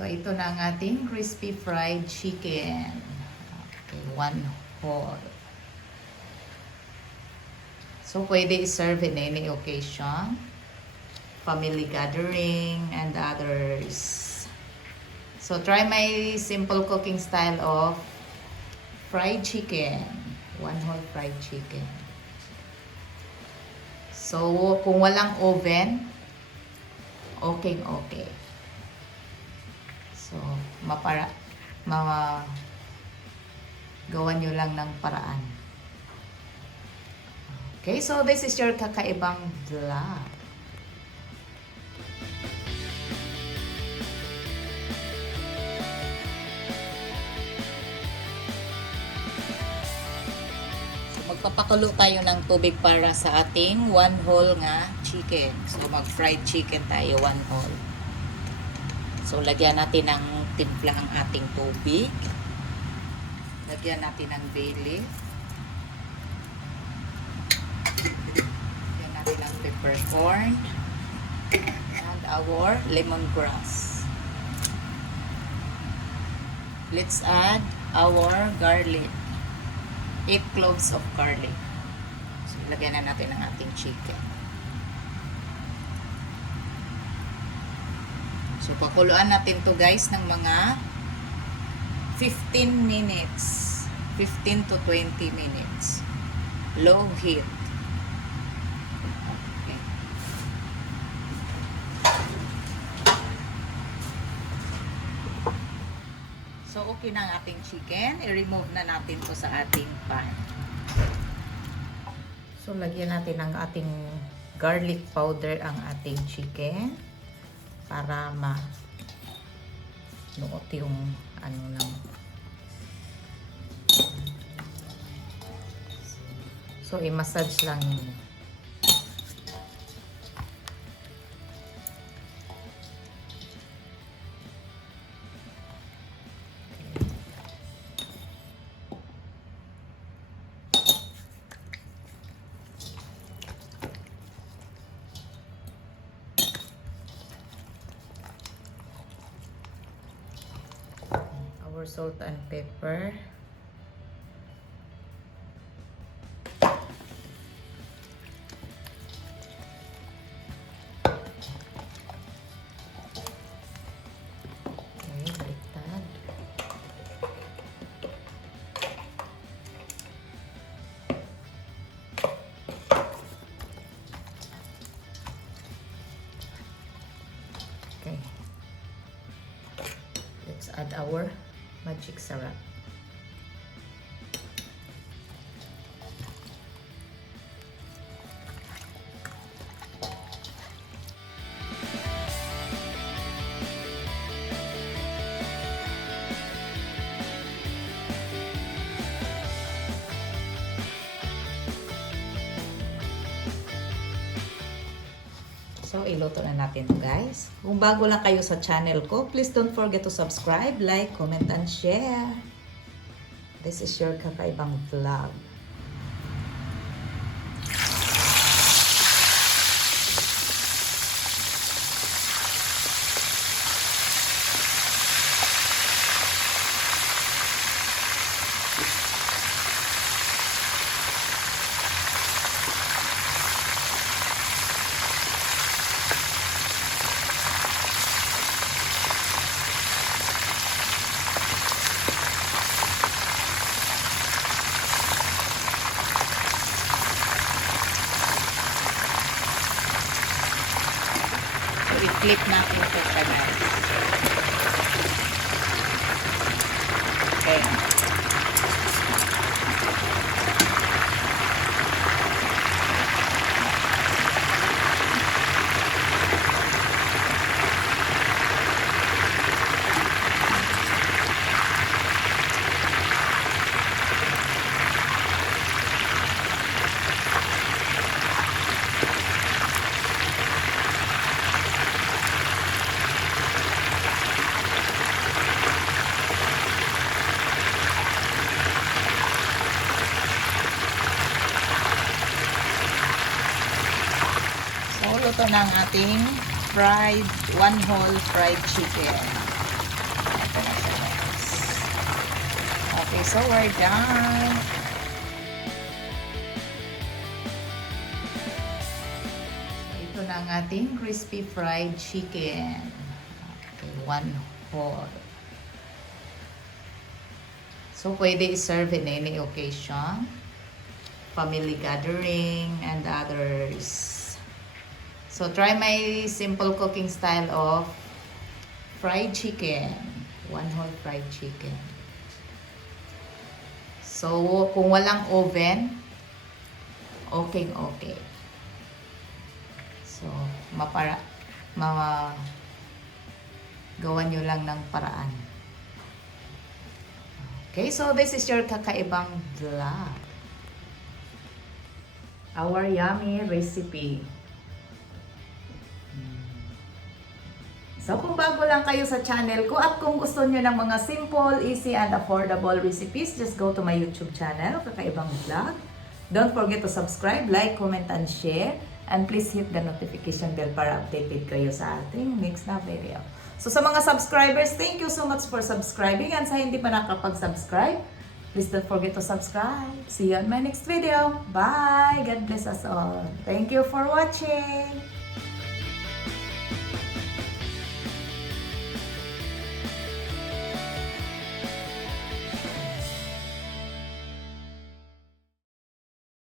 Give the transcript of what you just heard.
So, ito na ang ating crispy fried chicken. Okay, one whole. So, pwede i-serve in any occasion. Family gathering and others. So, try my simple cooking style of fried chicken. One whole fried chicken. So, kung walang oven, okay. So, gawan nyo lang ng paraan. Okay, so this is your Kaka'EVAng vlog. Magpapakulo tayo ng tubig para sa ating one whole nga chicken. So, mag-fried chicken tayo, one whole. So, lagyan natin ng timpla ang ating tubig. Lagyan natin ng bay leaf. Lagyan natin ng peppercorn. And our lemongrass. Let's add our garlic. 8 cloves of garlic. So, ilagyan na natin ang ating chicken. So, pakuluan natin to guys ng mga 15 minutes. 15 to 20 minutes. Low heat. Okay. So, okay na ang ating chicken. I-remove na natin to sa ating pan. So, lagyan natin ng ating garlic powder ang ating chicken para ma-nuot yung ano lang. So, i-massage lang yun. Our salt and pepper. Okay, baliktad. Okay. Let's add our magic sarap. So, iluto na natin to guys. Kung bago lang kayo sa channel ko, please don't forget to subscribe, like, comment, and share. This is your Kaka'EVAng vlog. I-clip natin ito sa guys. Okay. Luto na ang ating one whole fried chicken. Okay, so we're done. Ito na ang ating crispy fried chicken. Okay, 1 whole. So, pwede i-serve in any occasion. Family gathering and others. So, try my simple cooking style of fried chicken. 1 whole fried chicken. So, kung walang oven, okay. So, gawan nyo lang ng paraan. Okay, so this is your Kaka'EVAng vlog. Our yummy recipe. So, kung bago lang kayo sa channel ko at kung gusto nyo ng mga simple, easy, and affordable recipes, just go to my YouTube channel, Kaka'EVAng Vlog. Don't forget to subscribe, like, comment, and share. And please hit the notification bell para updated kayo sa ating next na video. So, sa mga subscribers, thank you so much for subscribing. And sa hindi pa nakapag-subscribe, please don't forget to subscribe. See you on my next video. Bye! God bless us all. Thank you for watching!